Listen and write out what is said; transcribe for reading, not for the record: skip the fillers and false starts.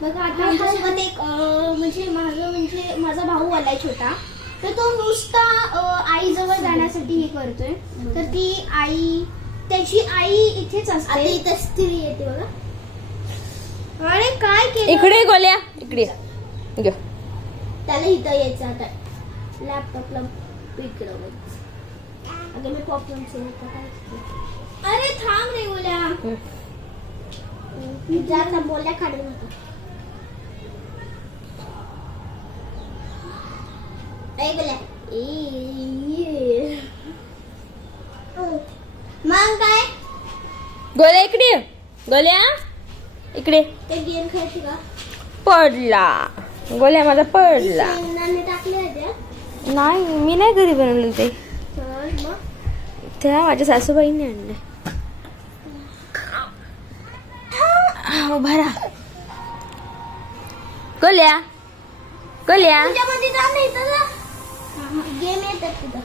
बघा आता आमच्यासोबत एक म्हणजे माझा भाऊ आलाय छोटा, तर तो नुसता आई जवळ जाण्यासाठी हे करतोय. तर ती आई, त्याची आई इथेच असते. इथे स्त्री येते बघा. अरे काय केलं इकडे गोल्या, इकडे घे. त्याला इथं यायचं आता लॅपटॉपला इकडं. अगं मी पॉपकॉर्न काय. अरे थांब रे गोल्या, जाता बोल्या काढू नका. मग काय गोल्या इकडे, गोल्या इकडे. ते गेम खेळते का? पडला गोल्या माझा पडला. शेंगदाणे टाकले होते. नाही, मी नाही घरी बनवलं ते, तर मग त्या माझ्या सासूबाईंनी आणलं. उभा राहा गोल्या, गोल्या. तुझ्यामध्ये जा नाही तर गेम येतात तुझा.